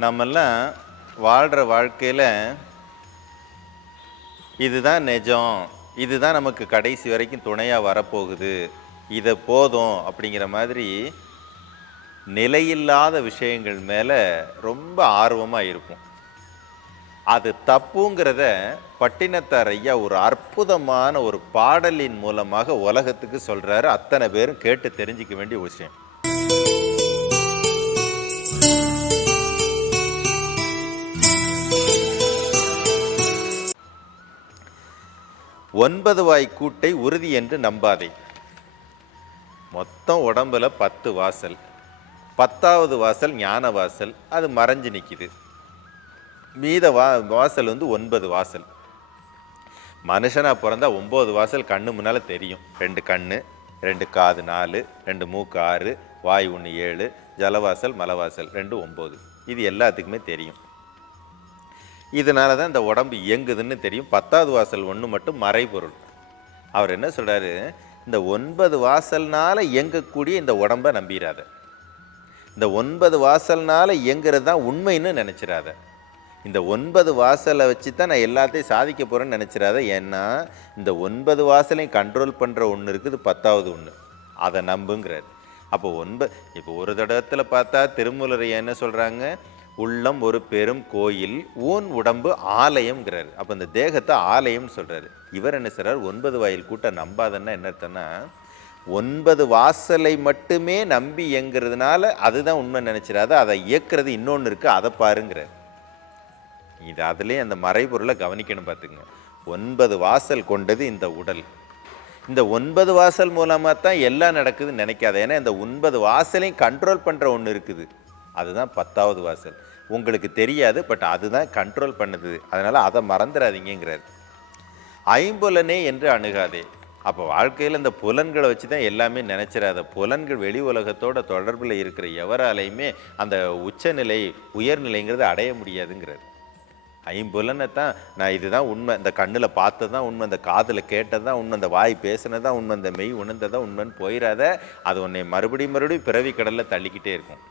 நம்மெல்லாம் வாழ்கிற வாழ்க்கையில் இதுதான் நிஜம். இதுதான் நமக்கு கடைசி வரைக்கும் துணையாக வரப்போகுது. இதை போதும் அப்படிங்கிற மாதிரி நிலையில்லாத விஷயங்கள் மேலே ரொம்ப ஆர்வமாக இருக்கும் அது தப்புங்கிறத பட்டினத்தார் ஐயா ஒரு அற்புதமான ஒரு பாடலின் மூலமாக உலகத்துக்கு சொல்கிறாரு அத்தனை பேரும் கேட்டு தெரிஞ்சுக்க வேண்டிய விஷயம். ஒன்பது வாய் கூட்டை உறுதி என்று நம்பாதே. மொத்தம் உடம்புல பத்து வாசல். பத்தாவது வாசல் ஞான வாசல். அது மறைஞ்சு நிற்கிது மீத வா வாசல் வந்து ஒன்பது வாசல். மனுஷனாக பிறந்தா ஒம்பது வாசல் கண்ணு முன்னால் தெரியும். ரெண்டு கண்ணு ரெண்டு காது நாலு ரெண்டு மூக்கு ஆறு வாய் ஒன்று ஏழு ஜலவாசல் மலவாசல் ரெண்டு ஒம்பது இது எல்லாத்துக்குமே தெரியும். இதனால தான் இந்த உடம்பு இயங்குதுன்னு தெரியும். பத்தாவது வாசல் ஒன்று மட்டும் மறைபொருள். அவர் என்ன சொல்கிறாரு இந்த ஒன்பது வாசல்னால் இயங்கக்கூடிய இந்த உடம்பை நம்பிடாத இந்த ஒன்பது வாசல்னால் இயங்குறது தான் உண்மைன்னு நினச்சிடாத இந்த ஒன்பது வாசலை வச்சு தான் நான் எல்லாத்தையும் சாதிக்க போகிறேன்னு நினச்சிடாத ஏன்னா இந்த ஒன்பது வாசலையும் கண்ட்ரோல் பண்ணுற ஒன்று இருக்குது பத்தாவது ஒன்று அதை நம்புங்கிறாரு. அப்போ ஒன்பது இப்போ ஒரு தடத்தில் பார்த்தா திருமூலர் என்ன சொல்கிறாங்க உள்ளம் ஒரு பெரும் கோயில் ஊன் உடம்பு ஆலயம்ங்கிறாரு. அப்போ இந்த தேகத்தை ஆலயம்னு சொல்கிறாரு இவர் என்ன செய்கிறார் ஒன்பது வாயில் கூட்டம் நம்பாதன்னா என்ன அர்த்தம்னா ஒன்பது வாசலை மட்டுமே நம்பி இயங்குறதுனால அதுதான் உண்மை நினச்சிடாது அதை இயக்குறது இன்னொன்று இருக்குது அதை பாருங்கிறார். இது அதுலேயே அந்த மறைபொருளை கவனிக்கணும் பார்த்துங்க. ஒன்பது வாசல் கொண்டது இந்த உடல். இந்த ஒன்பது வாசல் மூலமாக தான் எல்லாம் நடக்குதுன்னு நினைக்காது. ஏன்னா இந்த ஒன்பது வாசலையும் கண்ட்ரோல் பண்ணுற ஒன்று இருக்குது. அதுதான் பத்தாவது வாசல். உங்களுக்கு தெரியாது பட் அதுதான் கண்ட்ரோல் பண்ணுது. அதனால் அதை மறந்துடாதீங்கிறார் ஐம்புலனே என்று அணுகாதே. அப்போ வாழ்க்கையில் இந்த புலன்களை வச்சு தான் எல்லாமே நினச்சிடாத புலன்கள் வெளி உலகத்தோட தொடர்பில் இருக்கிற எவராலையுமே அந்த உச்சநிலை உயர்நிலைங்கிறத அடைய முடியாதுங்கிறார். ஐம்புலனை தான் நான் இதுதான் உண்மை. இந்த கண்ணில் பார்த்தது தான் உண்மை. இந்த காதில் கேட்டது தான் உண்மை. இந்த வாய் பேசினது தான் உண்மை. இந்த மெய் உணர்ந்தது தான் உண்மைன்னு போயிடாத அது உன்னை மறுபடியும் மறுபடியும் பிறவி கடலில் தள்ளிக்கிட்டே இருக்கும்.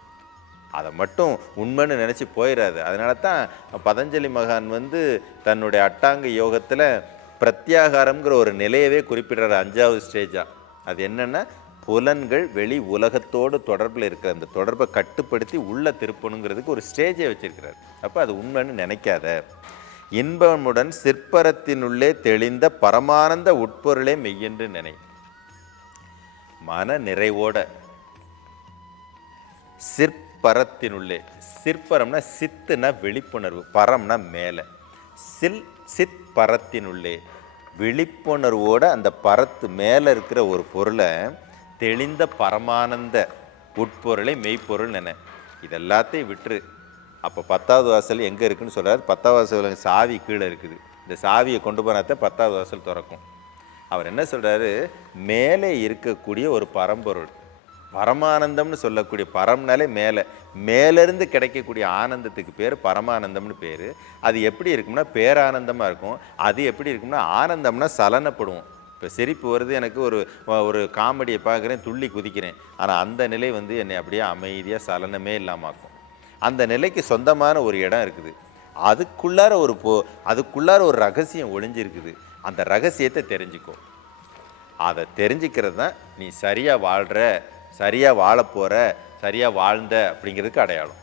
அதை மட்டும் உண்மைன்னு நினச்சி போயிடாது அதனால தான் பதஞ்சலி மகான் வந்து தன்னுடைய அட்டாங்க யோகத்தில் பிரத்யாகாரம்ங்கிற ஒரு நிலையவே குறிப்பிடுறாரு அஞ்சாவது ஸ்டேஜாக அது என்னென்னா புலன்கள் வெளி உலகத்தோடு தொடர்பில் இருக்கிற அந்த தொடர்பை கட்டுப்படுத்தி உள்ளே திருப்பணுங்கிறதுக்கு ஒரு ஸ்டேஜை வச்சுருக்கிறார். அப்போ அது உண்மைன்னு நினைக்காத. இன்பமுடன் சிற்பரத்தினுள்ளே தெளிந்த பரமானந்த உட்பொருளே மெய்யென்று நினை. மன நிறைவோட சிற்பரத்தினுள்ளே சிற்பரம்னா சித்துனா விழிப்புணர்வு பரம்னா மேலே. சில் சிற்பரத்தினுள்ளே விழிப்புணர்வோட அந்த பரத்து மேலே இருக்கிற ஒரு பொருளை தெளிந்த பரமானந்த உட்பொருளை மெய்ப்பொருள் நினை இதெல்லாத்தையும் விட்டுரு. அப்போ பத்தாவது வாசல் எங்கே இருக்குன்னு சொல்கிறார்? பத்தாவது வாசல் சாவி கீழே இருக்குது. இந்த சாவியை கொண்டு போனாத்தான் பத்தாவது வாசல் திறக்கும். அவர் என்ன சொல்கிறாரு? மேலே இருக்கக்கூடிய ஒரு பரம்பொருள். பரமானந்தம்னு சொல்லக்கூடிய பரம்னாலே மேலே. மேலேருந்து கிடைக்கக்கூடிய ஆனந்தத்துக்கு பேர் பரமானந்தம்னு பேர். அது எப்படி இருக்கும்னா பேரானந்தமாக இருக்கும். அது எப்படி இருக்கும்னா ஆனந்தம்னா சலனப்படுவோம். இப்போ சிரிப்பு வருது எனக்கு ஒரு ஒரு காமெடியை பார்க்குறேன் துள்ளி குதிக்கிறேன். ஆனால் அந்த நிலை வந்து என்னை அப்படியே அமைதியாக சலனமே இல்லாமாக்கும். அந்த நிலைக்கு சொந்தமான ஒரு இடம் இருக்குது. அதுக்குள்ளார ஒரு போ அதுக்குள்ளார ஒரு ரகசியம் ஒளிஞ்சிருக்குது. அந்த ரகசியத்தை தெரிஞ்சுக்கோ. அதை தெரிஞ்சுக்கிறது தான் நீ சரியாக வாழ்கிற சரியாக வாழப்போகிற சரியாக வாழ்ந்த அப்படிங்கிறதுக்கு அடையாளம்.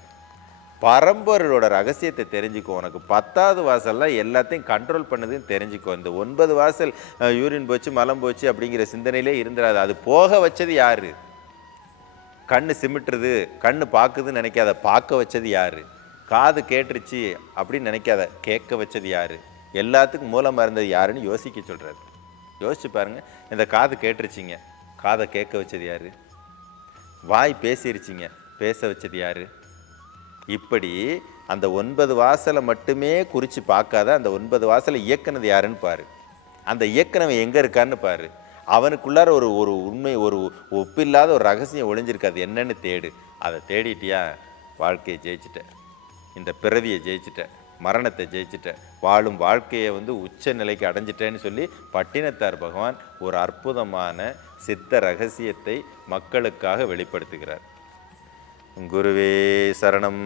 பரம்பொருளோட ரகசியத்தை தெரிஞ்சுக்கோ உனக்கு பத்தாவது வாசல்லாம் எல்லாத்தையும் கண்ட்ரோல் பண்ணதுன்னு தெரிஞ்சுக்கோ. இந்த ஒன்பது வாசல் யூரின் போச்சு மலம் போச்சு அப்படிங்கிற சிந்தனையிலே இருந்துடாது. அது போக வச்சது யார்? கண்ணு சிமிட்டுறது கண்ணு பார்க்குதுன்னு நினைக்காத. பார்க்க வச்சது யார்? காது கேட்டுருச்சு அப்படின்னு நினைக்காத. கேட்க வச்சது யார்? எல்லாத்துக்கும் மூலமாக இருந்தது யாருன்னு யோசிக்க சொல்கிறாரு யோசிச்சு பாருங்கள் இந்த காது கேட்டுருச்சிங்க. காதை கேட்க வச்சது யாரு? வாய் பேசிருச்சிங்க. பேச வச்சது யாரு? இப்படி அந்த ஒன்பது வாசலை மட்டுமே குறித்து பார்க்காத அந்த ஒன்பது வாசலை இயக்குனது யாருன்னு பாரு. அந்த இயக்குனவன் எங்கே இருக்கான்னு பாரு. அவனுக்குள்ளார ஒரு ஒரு உண்மை ஒரு ஒப்பில்லாத ஒரு ரகசியம் ஒளிஞ்சிருக்காது என்னன்னு தேடு. அதை தேடிட்டியா? வாழ்க்கையை ஜெயிச்சிட்ட. இந்த பிறவியை ஜெயிச்சிட்ட. மரணத்தை ஜெயிச்சிட்டேன். வாழும் வாழ்க்கையை வந்து உச்ச நிலைக்கு அடைஞ்சிட்டேன்னு சொல்லி பட்டினத்தார் பகவான் ஒரு அற்புதமான சித்த ரகசியத்தை மக்களுக்காக வெளிப்படுத்துகிறார். குருவே சரணம்.